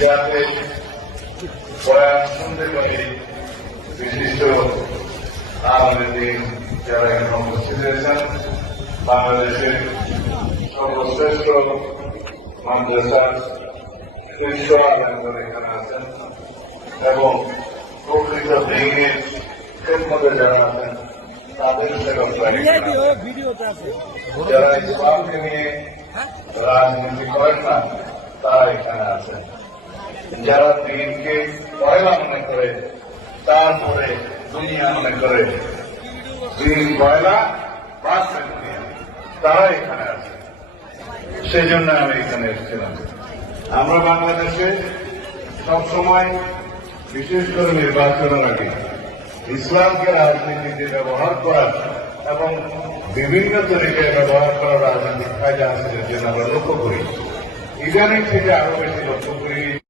যাতে বয়ান শুনতে পারি বিশিষ্ট আমাদের দিন যারা এখানে উপস্থিত হয়েছেন, বাংলাদেশের সর্বশ্রেষ্ঠ মাদ্রাসার শীর্ষ আলেমগণ এখানে আছেন এবং প্রকৃত দিনের খেদমতে যারা আছেন তাদের সেবকরা যারা ইসলামকে নিয়ে রাজনীতি করেন না তারা এখানে আছেন, যারা দিনকে পয়লা মনে করে তারপরে দুনিয়া মনে করে দিন পয়লা বাঁচবে দুনিয়া, তারা এখানে আছে। সেই জন্য আমি এখানে এসেছিলাম। আমরা বাংলাদেশে সবসময় বিশেষ করে নির্বাচনের আগে ইসলামকে রাজনীতিতে ব্যবহার করার এবং বিভিন্ন তরিকায় ব্যবহার করার রাজনৈতিক ফায়দা হাসিলের জন্য আমরা লক্ষ্য করি। ইদানিং থেকে আরো বেশি লক্ষ্য করি